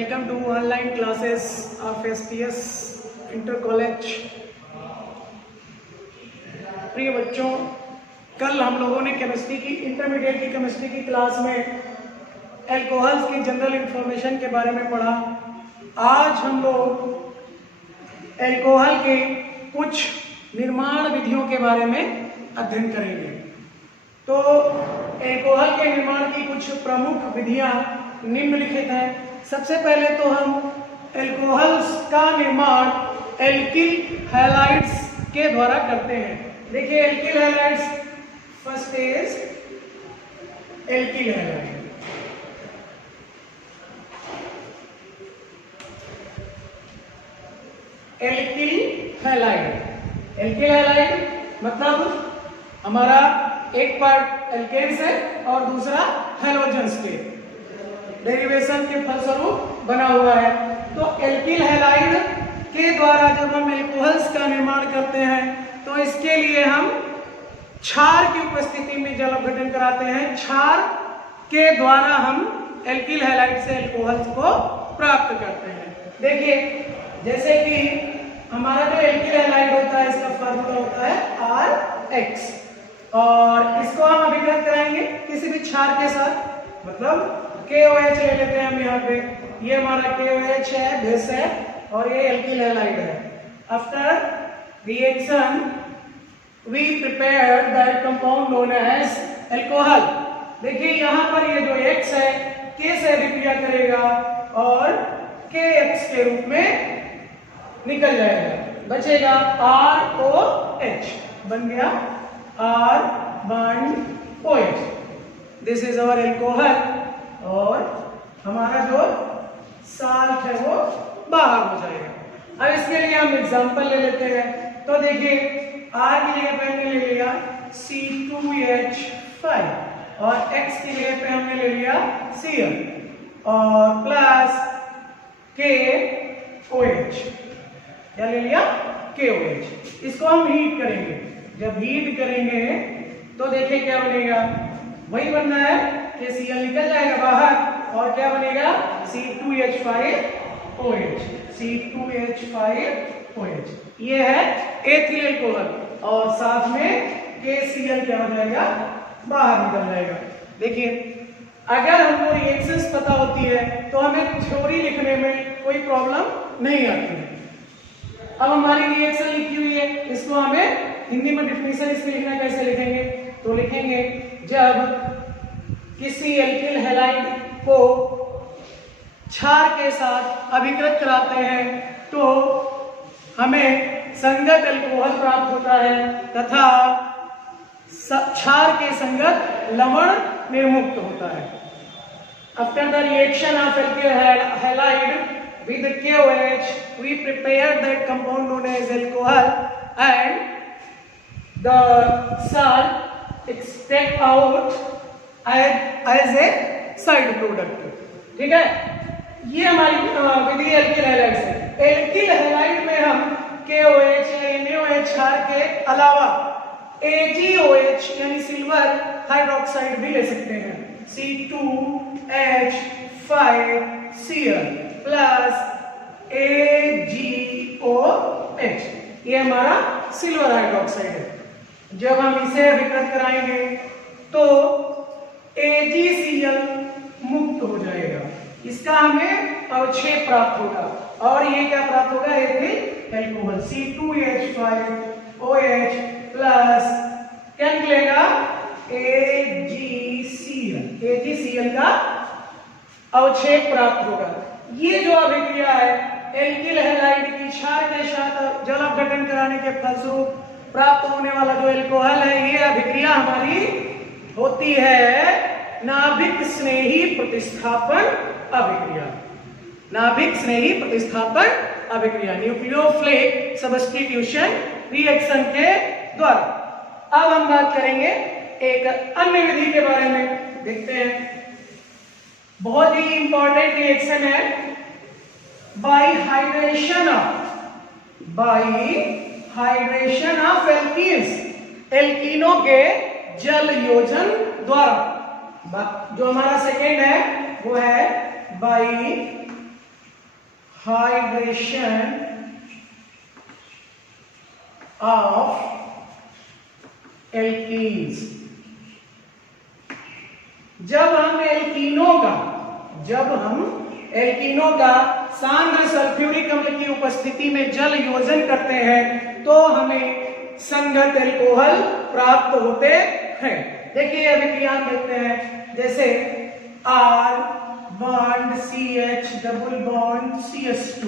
Welcome to online classes of STS inter college. प्रिय बच्चों, कल हम लोगों ने केमिस्ट्री की इंटरमीडिएट की केमिस्ट्री की क्लास में एल्कोहल्स की जनरल इंफॉर्मेशन के बारे में पढ़ा। आज हम लोग एल्कोहल के कुछ निर्माण विधियों के बारे में अध्ययन करेंगे। तो एल्कोहल के निर्माण की कुछ प्रमुख विधियां निम्नलिखित हैं। सबसे पहले तो हम एल्कोहल्स का निर्माण एल्किल हैलाइड्स के द्वारा करते हैं। देखिए alkyl halides, first is alkyl halide. Alkyl halide, alkyl halide मतलब हमारा एक पार्ट एल्केन्स है और दूसरा हैलोजेंस के डेरिवेशन के फलस्वरूप बना हुआ है। तो एल्किल हैलाइड के द्वारा जब हम एल्कोहल्स का निर्माण करते हैं तो इसके लिए हम क्षार की उपस्थिति में जल अपघटन कराते हैं। क्षार के द्वारा हम एल्किल हैलाइड से एल्कोहल्स को प्राप्त करते हैं। देखिए जैसे कि हमारा जो एल्किल हैलाइड होता है इसका फार्मूला होता है RX और इसको हम अभिक्रिया कराएंगे किसी भी क्षार के साथ, मतलब KOH ले लेते हैं हम यहाँ पे। ये हमारा KOH है, बेस है और ये एल्किल हैलाइड है। After reaction we prepare that compound known as alcohol. देखिए यहाँ पर ये जो X है K से अभिक्रिया करेगा और KX के रूप में निकल जाएगा, बचेगा ROH, बन गया R bond OH। This is our alcohol और हमारा जो साल्ट है वो बाहर हो जाएगा। अब इसके लिए हम एग्जांपल ले लेते हैं। तो देखिए R की जगह पे हमने ले लिया C2H5 और X की जगह पे हमने ले लिया Cl और प्लस KOH, क्या ले लिया KOH। इसको हम हीट करेंगे। जब हीट करेंगे तो देखिए क्या बनेगा, वही बनना है कि Cl निकल जाएगा बाहर और क्या बनेगा C2H5OH, C2H5OH। ये है एथिल एल्कोहल और साथ में KCl क्या हो जाएगा, बाहर निकल जाएगा। देखिए अगर हमको रिएक्शंस पता होती है तो हमें थ्योरी लिखने में कोई प्रॉब्लम नहीं आती है। अब हमारी रिएक्शन लिखी हुई है, इसको हमें हिंदी में डिफिनीशन इसकी लिखना कैसे लिखेंगे, तो लिखेंगे जब किसी एल्किल हैलाइड को क्षार के साथ अभिकृत कराते हैं तो हमें संगत एल्कोहल प्राप्त होता है तथा क्षार के संगत लवण निर्मुक्त होता है। After the reaction of alkyl halide with KOH we prepare that compound known as alcohol and the salt extract out as a side product। ठीक है, ये हमारी विधि एल्किल हैलाइड से। एल्किल हैलाइड में हम KOH या NaOH क्षार के अलावा AgOH यानी सिल्वर हाइड्रोक्साइड भी ले सकते हैं, C2H5Cl प्लस AgOH, ये हमारा सिल्वर हाइड्रोक्साइड है। जब हम इसे अभिकृत कराएंगे तो AgCl मुक्त हो जाएगा, इसका हमें अवक्षेप प्राप्त होगा और ये क्या प्राप्त होगा, एथिल एल्कोहल C2H5OH प्लस क्या निकलेगा AgCl का अवक्षेप प्राप्त होगा। ये जो अभिक्रिया है एल्किल हैलाइड की क्षार के साथ जल अपघटन कराने के फलस्वरूप प्राप्त होने वाला जो एल्कोहल है, ये अभिक्रिया हमारी होती है नाभिक स्नेही प्रतिस्थापन अभिक्रिया। नाभिक स्नेही प्रतिस्थापन अभिक्रिया, न्यूक्लियोफिलिक सब्स्टिट्यूशन रिएक्शन के द्वारा। अब हम बात करेंगे एक अन्य विधि के बारे में, देखते हैं। बहुत ही इंपॉर्टेंट रिएक्शन है बाई हाइड्रेशन ऑफ एल्कीन्स, एल्कीनों के जल योजन द्वारा। जो हमारा सेकेंड है वो है बाई हाइड्रेशन ऑफ एल्कीन्स। जब हम एल्कीनों का सांद्र सल्फ्यूरिक अम्ल की उपस्थिति में जल योजन करते हैं तो हमें संगत एल्कोहल प्राप्त होते हैं। देखिए अभिक्रिया देखते हैं, जैसे R bond CH double bond CH2,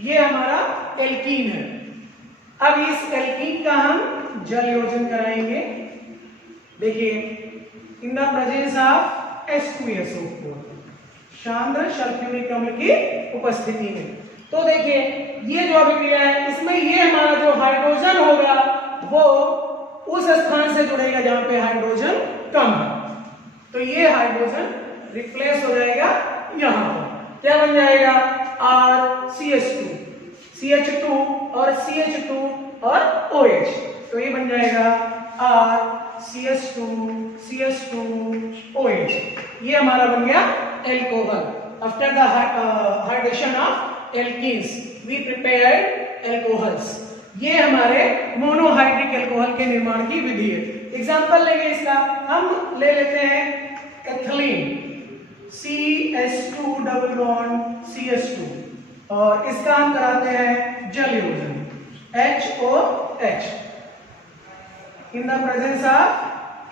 ये हमारा एल्कीन है। अब इस एल्कीन का हम जल योजन कराएंगे। देखिए in the presence of H2SO4, सांद्र सल्फ्यूरिक अम्ल की उपस्थिति में। तो देखिए ये जो अभिक्रिया है, इसमें ये हमारा जो हाइड्रोजन होगा वो उस स्थान से जुड़ेगा जहां पे हाइड्रोजन कम है, तो ये हाइड्रोजन रिप्लेस हो जाएगा यहां पर। क्या बन जाएगा? RCH2, CH2 और CH2 और OH, तो ये बन जाएगा RCH2 CH2 OH। ये हमारा बन गया alcohol. After the hydration of alkenes we prepared alcohols. ये हमारे मोनोहाइड्रिक एल्कोहल के निर्माण की विधि है। एग्जांपल लेंगे इसका, हम ले लेते हैं ethylene CH2 double bond CH2, और इसका हम कराते हैं जल योजन HOH in the presence of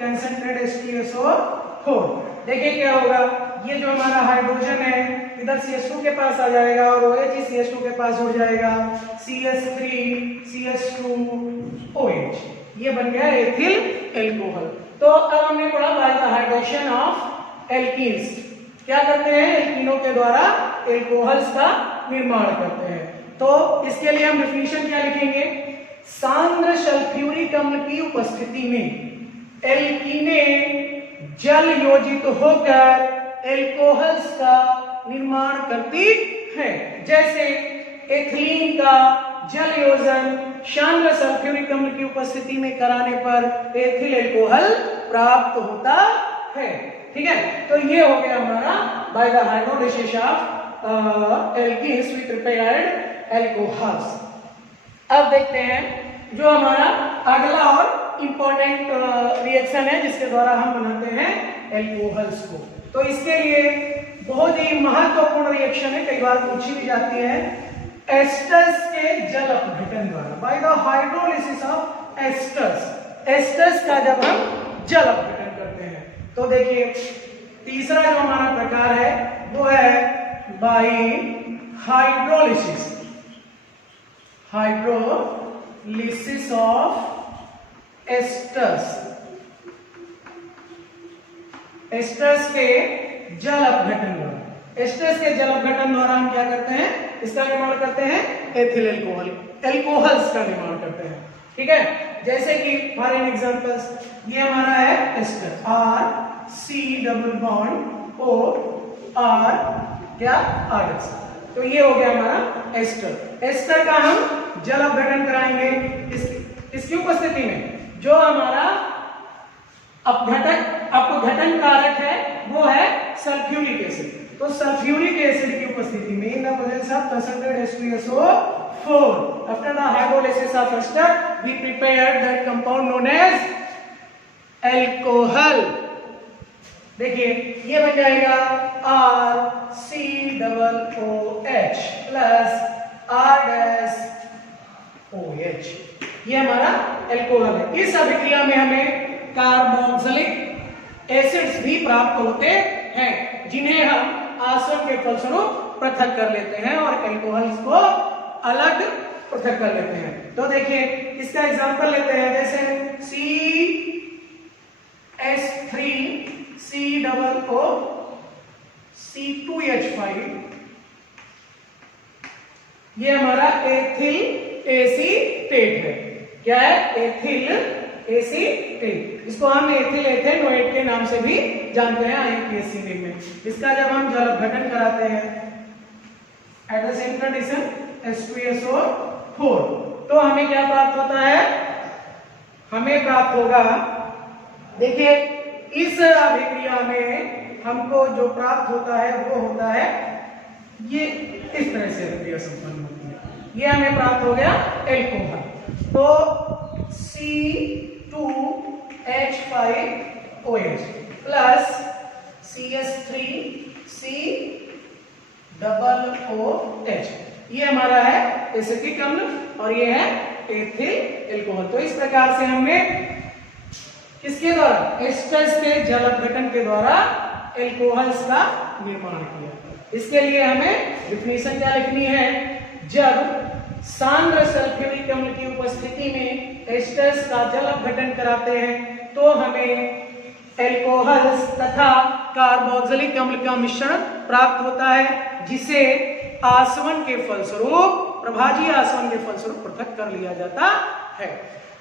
concentrated H2SO4। देखिए क्या होगा, ये जो हमारा हाइड्रोजन है इधर CH2 के पास आ जाएगा और OH ही CH2 के पास उड़ जाएगा, CH3 CH2 OH, ये बन गया एथिल एल्कोहल। तो अब हमने पढ़ा by the hydration of alkenes, क्या करते हैं, एल्कीनों के द्वारा एल्कोहल्स का निर्माण करते हैं। तो इसके लिए हम डेफिनेशन क्या लिखेंगे? सांद्र सल्फ्यूरिक अम्ल की उपस्थिति में एल्कीने जल योजित होकर एल्कोहल्स का निर्माण करती है। जैसे एथिलीन का जल योजन सांद्र सल्फ्यूरिक अम्ल की उपस्थिति में कराने पर एथिल एल्कोहल प्राप्त होता है। ठीक है, तो ये हो गया हमारा by the hydrolysis of alkenes we prepared alcohols. अब देखते हैं जो हमारा अगला और इंपॉर्टेंट रिएक्शन है जिसके द्वारा हम बनाते हैं एल्कोहल्स को। तो इसके लिए बहुत ही महत्वपूर्ण रिएक्शन है, कई बार पूछी भी जाती है, एस्टर्स के जल अपघटन द्वारा, bye the hydrolysis of esters. Asters का जब हम जल अपघटन करते हैं तो देखिए तीसरा जो हमारा प्रकार है वो है bye hydrolysis, hydrolysis of esters. Asters के जल अपघटन द्वारा, एस्टर्स के जल अपघटन द्वारा हम क्या करते हैं, इसका निर्माण करते हैं एथिल एल्कोहल, एल्कोहल्स का निर्माण करते हैं। ठीक है, जैसे कि फॉर एन एग्जांपल्स ये हमारा है ester, RC double bond O R क्या RH, तो ये हो गया हमारा एस्टर। एस्टर का हम जल अपघटन कराएंगे इसकी उपस्थिति में। जो हमारा अपघटन कारक है वो है सल्फ्यूरिक एसिड, तो सल्फ्यूरिक एसिड की उपस्थिति में in the presence of concentrated H2SO4 after the hydrolysis of ester we prepared that compound known as alcohol. देखिए ये बन जाएगा RCOOH प्लस R-OH, ये हमारा एल्कोहल है। इस अभिक्रिया में हमें कार्बोक्सिलिक एसिड्स भी प्राप्त होते हैं जिन्हें हम आसवन के फलस्वरूप पृथक कर लेते हैं और एल्कोहल्स को अलग पृथक कर लेते हैं। तो देखिए इसका एग्जांपल लेते हैं, जैसे CH3COO C2H5, ये हमारा एथिल एसीटेट है। क्या है? Ethyl acetate. इसको हम एथिल एथेनोएट के नाम से भी जानते हैं IUPAC में। इसका जब हम जल अपघटन कराते हैं at the same condition H2SO4 तो हमें क्या प्राप्त होता है? हमें प्राप्त होगा, देखिए इस अभिक्रिया में हमको जो प्राप्त होता है वो होता है ये इस तरह से अभिक्रिया संपन्न होती है। ये हमें प्राप्त हो गया एल्कोहल। तो C2H5OH प्लस CH3COOH, ये हमारा है एसिटिक अम्ल और ये है एथिल एल्कोहल। तो इस प्रकार से हमने किसके द्वारा, एस्टर्स के जल अपघटन के द्वारा एल्कोहल्स का निर्माण किया। इसके लिए हमें डिफिनीशन क्या लिखनी है, जब सांद्र सल्फ्यूरिक अम्ल की उपस्थिति में एस्टर्स का जल अपघटन कराते हैं तो हमें एल्कोहल्स तथा कार्बोक्सिलिक अम्ल का मिश्रण प्राप्त होता है, जिसे आसवन के फलस्वरूप, प्रभाजी आसवन के फलस्वरूप पृथक कर लिया जाता है।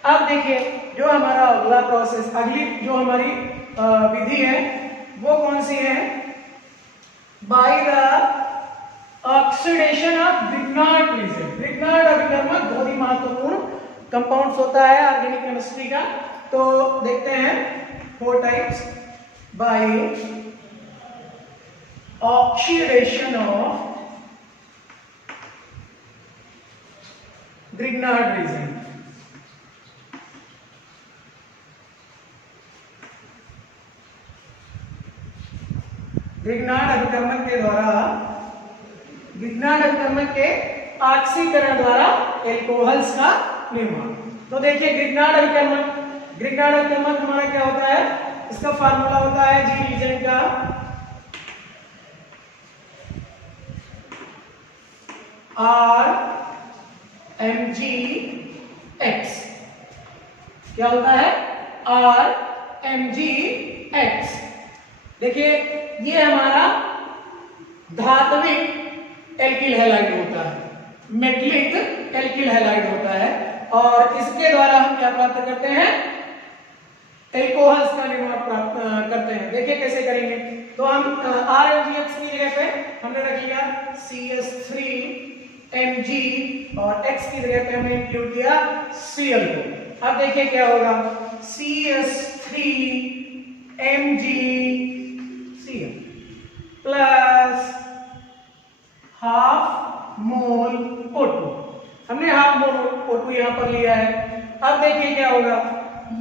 अब देखिए जो हमारा अगला प्रोसेस, अगली जो हमारी विधि है वो कौन सी है, by the oxidation of Grignard reagent. Grignard अभिकर्मक बहुत ही महत्वपूर्ण कंपाउंड्स होता है ऑर्गेनिक केमिस्ट्री का। तो देखते हैं 4 types, by oxidation of Grignard reagent. Grignard अभिकर्मक के द्वारा, ग्रिग्नार्ड अभिकर्मक के ऑक्सीकरण द्वारा एल्कोहल्स का निर्माण। तो देखिए ग्रिग्नार्ड अभिकर्मक हमारा क्या होता है, इसका फार्मूला होता है जी रीजन का RMgX। क्या होता है, RMgX। देखिए ये हमारा धात्विक एल्किल हैलाइड होता है, मेटलिक एल्किल हैलाइड होता है, और इसके द्वारा हम क्या प्राप्त करते हैं, एल्कोहल्स का निर्माण प्राप्त करते हैं। देखिए कैसे करेंगे, तो हम RMgX की जगह पे हमने रख लिया CH3Mg और X की जगह पे हमने इंक्लूड किया Cl को। अब देखिए क्या होगा, CH3MgCl plus half mole O2। हमने हाफ मोल O2 यहां पर लिया है। अब देखिए क्या होगा,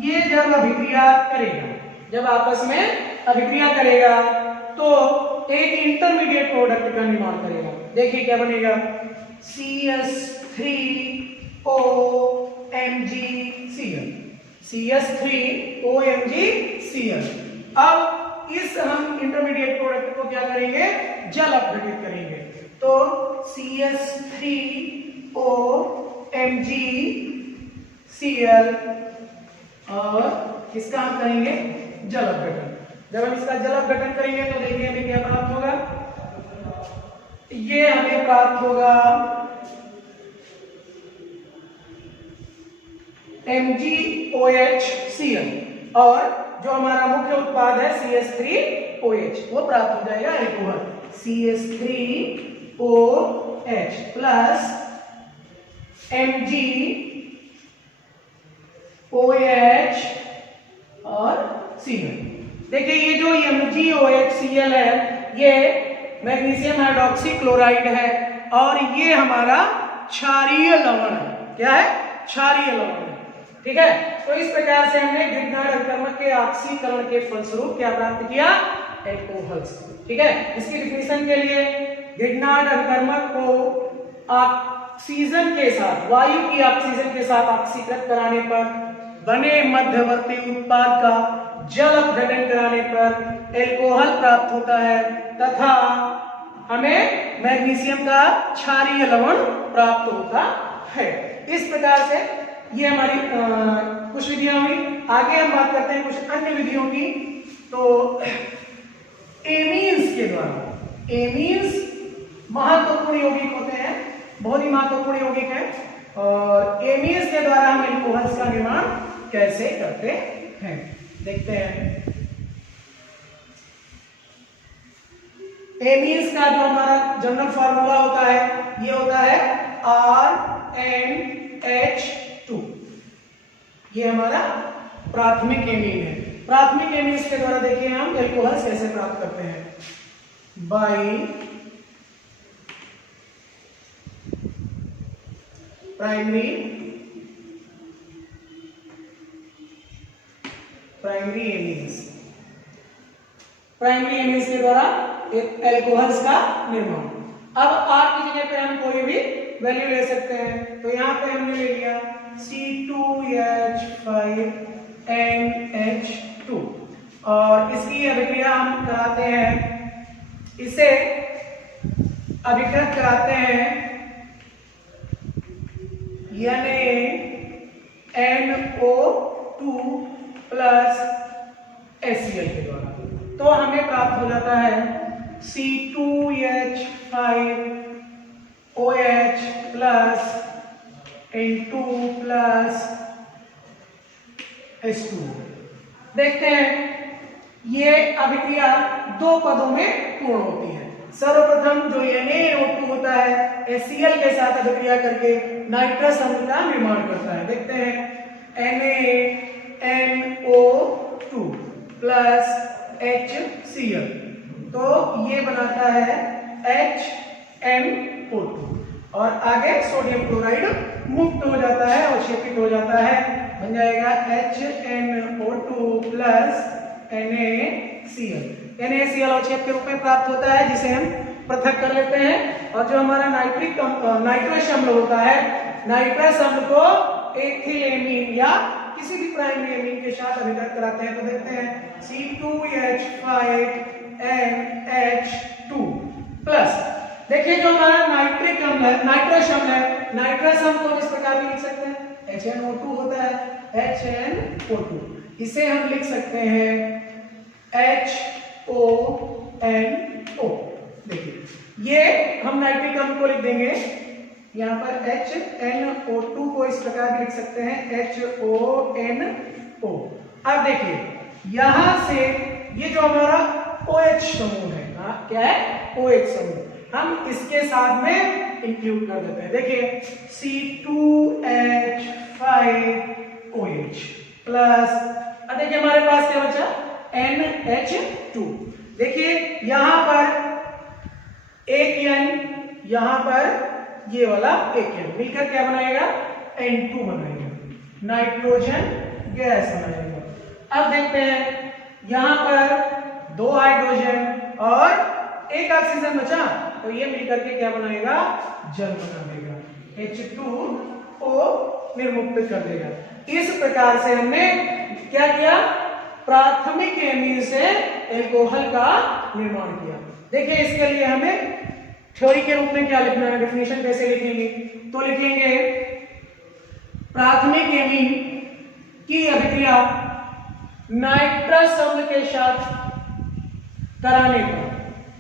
ये जब अभिक्रिया करेगा, जब आपस में अभिक्रिया करेगा तो एक इंटरमीडिएट प्रोडक्ट का निर्माण करेगा। देखिए क्या बनेगा, CH3OMgCl, CH3OMgCl। अब इस हम इंटरमीडिएट प्रोडक्ट को क्या करेंगे, जल अपघटित करेंगे। तो CH3OMgCl और किसका हम करेंगे, जल अपघटन। जब हम इसका जल अपघटन करेंगे तो देखिए हमें क्या प्राप्त होगा, ये हमें प्राप्त होगा MgOHCl, और जो हमारा मुख्य उत्पाद है CH3OH वो प्राप्त हो जाएगा एल्कोहल। CH3OH प्लस MgOH और Cl। देखिए ये जो MgOHCl है ये मैग्नीशियम हाइड्रोक्सी क्लोराइड है, और ये हमारा क्षारीय लवण है। क्या है, क्षारीय लवण है। ठीक है, तो इस प्रकार से हमने ग्रिग्नार्ड अभिकर्मक के ऑक्सीकरण के फलस्वरूप क्या प्राप्त किया, एल्कोहल्स। ठीक है, इसकी डिफिनीशन के लिए ग्रिग्नार्ड अभिकर्मक को ऑक्सीजन के साथ, वायु की ऑक्सीजन के साथ ऑक्सीकृत कराने पर बने मध्यवर्ती उत्पाद का जल अपघटन कराने पर एल्कोहल प्राप्त होता है, तथा हमें मैग्नीशियम का क्षारीय लवण प्राप्त होता है। इस प्रकार से ये हमारी कुछ विधियां हुई। आगे हम बात करते हैं कुछ अन्य विधियों की। तो एमीन्स के द्वारा, एमीन्स महत्वपूर्ण यौगिक होते हैं, बहुत ही महत्वपूर्ण यौगिक है, और एमीन्स के द्वारा हम एल्कोहल्स का निर्माण कैसे करते हैं देखते हैं। एमीन्स का जो हमारा जनरल फार्मूला होता है ये होता है RNH2। ये हमारा प्राथमिक एमीन है। प्राथमिक एमीन्स के द्वारा देखिए हम एल्कोहल्स कैसे प्राप्त करते हैं, by primary amines, primary amines के द्वारा एक एल्कोहल्स का निर्माण। अब R की जगह पे हम कोई भी वैल्यू ले सकते हैं, तो यहाँ पे हमने ले लिया C2H5NH2 और इसकी अभिक्रिया हम कराते हैं, इसे अभिकृत कराते हैं NaNO2 प्लस HCl के द्वारा। तो हमें प्राप्त हो जाता है C2H5OH plus N2 plus H2। देखते हैं ये अभिक्रिया दो पदों में पूर्ण होती है। सर्वप्रथम जो NaNO2 होता है HCl के साथ अभिक्रिया करके नाइट्रस अम्ल का निर्माण करता है। देखते हैं NaNO2 प्लस HCl, तो ये बनाता है HNO2 और आगे सोडियम क्लोराइड मुक्त हो जाता है, अवक्षेपित हो जाता है, बन जाएगा HNO2 प्लस NaCl। NaCl अवक्षेप के रूप में प्राप्त होता है, जिसे हम पृथक कर लेते हैं। और जो हमारा नाइट्रस अम्ल होता है, नाइट्रस अम्ल को एथिल एमीन या किसी भी प्राइमरी एमीन के साथ अभिकृत कराते हैं। तो देखते हैं C2H5NH2 प्लस, देखिए जो हमारा नाइट्रिक अम्ल है, नाइट्रस अम्ल है, नाइट्रस अम्ल को इस प्रकार भी लिख सकते हैं, HNO2 होता है, HNO2, इसे हम लिख सकते हैं HONO। देखिए ये हम नाइट्रिक अम्ल को लिख देंगे, यहाँ पर HNO2 को इस प्रकार भी लिख सकते हैं HONO। अब देखिए यहां से ये जो हमारा OH समूह है, क्या है, OH समूह, हम इसके साथ में इंक्लूड कर देते हैं। देखिए C2H5OH प्लस, अब देखिए हमारे पास क्या बचा, NH2। देखिए यहां पर एक N, यहां पर ये वाला एक N मिलकर क्या बनाएगा, N2 बनाएगा, नाइट्रोजन गैस बनाएगा। अब देखते हैं यहां पर दो हाइड्रोजन और एक ऑक्सीजन बचा, तो ये मिलकर के क्या बनाएगा, जल बना देगा, H2O निर्मुक्त कर देगा। इस प्रकार से हमने क्या किया, प्राथमिक एमीन से एल्कोहल का निर्माण किया। देखिए इसके लिए हमें थ्योरी के रूप में क्या लिखना है, डेफिनेशन कैसे लिखेंगे, तो लिखेंगे प्राथमिक एमीन की अभिक्रिया नाइट्रस अम्ल के साथ कराने पर,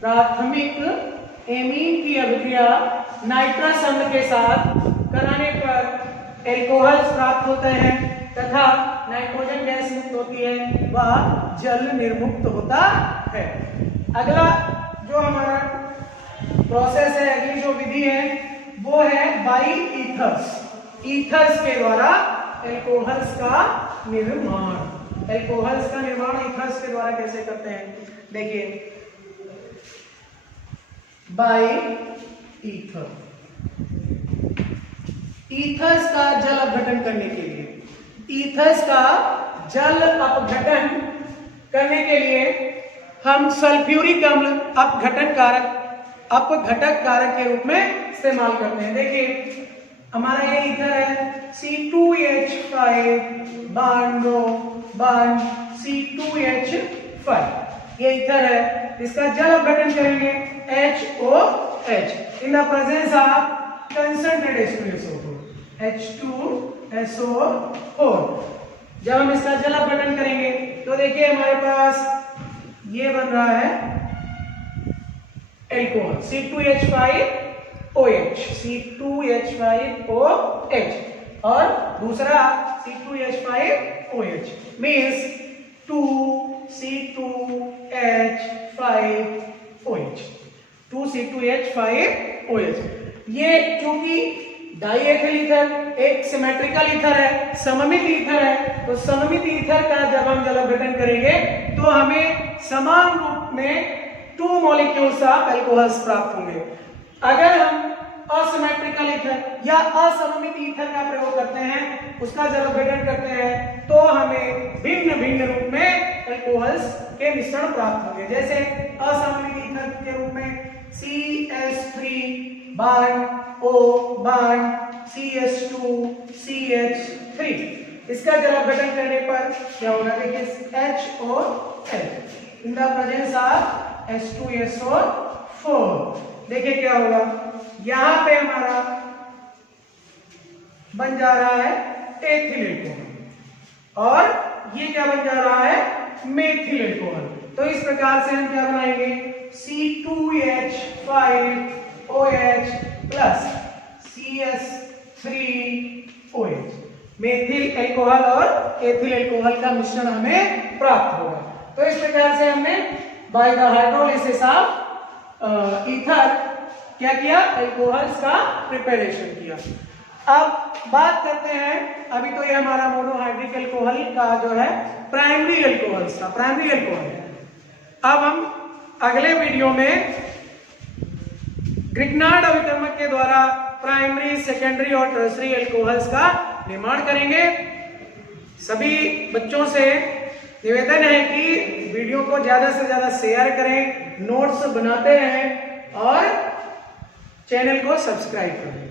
प्राथमिक एमीन की अभिक्रिया नाइट्रस अम्ल के साथ कराने पर एल्कोहल्स प्राप्त होते हैं तथा नाइट्रोजन गैस मुक्त होती है, वह जल निर्मुक्त होता है। अगला जो हमारा प्रोसेस है, अगली जो विधि है वो है बाई ईथर्स, ईथर्स के द्वारा एल्कोहल्स का निर्माण। एल्कोहल्स का निर्माण ईथर्स के द्वारा कैसे करते हैं, देखिए बाई ईथर, ईथर्स का जल अपघटन करने के लिए, ईथर्स का जल अपघटन करने के लिए हम सल्फ्यूरिक अम्ल अपघटक कारक के रूप में इस्तेमाल करते हैं। देखिए हमारा ये ईथर है C2H5 बॉन्ड C2H5, ये ईथर है, इसका जल अपघटन करेंगे HOH in the presence of concentrated H2SO4, H2SO4। जब हम इसका जल अपघटन करेंगे तो देखिए हमारे पास ये बन रहा है एल्कोहल C2H5OH, C2H5OH और दूसरा C2H5OH मीन्स 2C2H5OH, 2C2H5OH। ये क्योंकि डाइएथिल ईथर एक सिमेट्रिकल ईथर है, सममित ईथर है, तो सममित ईथर का जब हम जल अपघटन करेंगे तो हमें समान रूप में 2 मॉलिक्यूल्स ऑफ एल्कोहल्स प्राप्त होंगे। अगर हम असिमेट्रिकल ईथर या असममित ईथर का प्रयोग करते हैं, उसका जल अपघटन करते हैं, तो हमें भिन्न भिन्न रूप में अल्कोहल्स के मिश्रण प्राप्त होंगे। जैसे असममित ईथर के रूप में CH3 bye O bye CH2 CH3, इसका जल अपघटन करने पर क्या होगा? देखिए H और L in the presence of H2SO4, देखिए क्या होगा? यहां पे हमारा बन जा रहा है एथिल अल्कोहल और ये क्या बन जा रहा है? Methyl alcohol. तो इस प्रकार से हम क्या बनाएंगे? C2H5OH plus CS3OH, methyl alcohol और एथिल अल्कोहल का मिश्रण हमें प्राप्त होगा। तो इस प्रकार से हमने bye the hydrolysis of ether क्या किया? अल्कोहल्स का प्रिपरेशन किया। अब बात करते हैं, अभी तो ये हमारा मोनोहाइड्रिक अल्कोहल का जो है प्राइमरी अल्कोहल्स का प्राइमरी अल्कोहल है। अब हम अगले वीडियो में ग्रिग्नार्ड अभिकर्मक के द्वारा प्राइमरी, सेकेंडरी और टर्सरी अल्कोहल्स का निर्माण करेंगे। सभी बच्चों से निवेदन है कि वीडियो को ज्यादा से ज्यादा शेयर करें, नोट्स बनाते रहें और चैनल को सब्सक्राइब करें।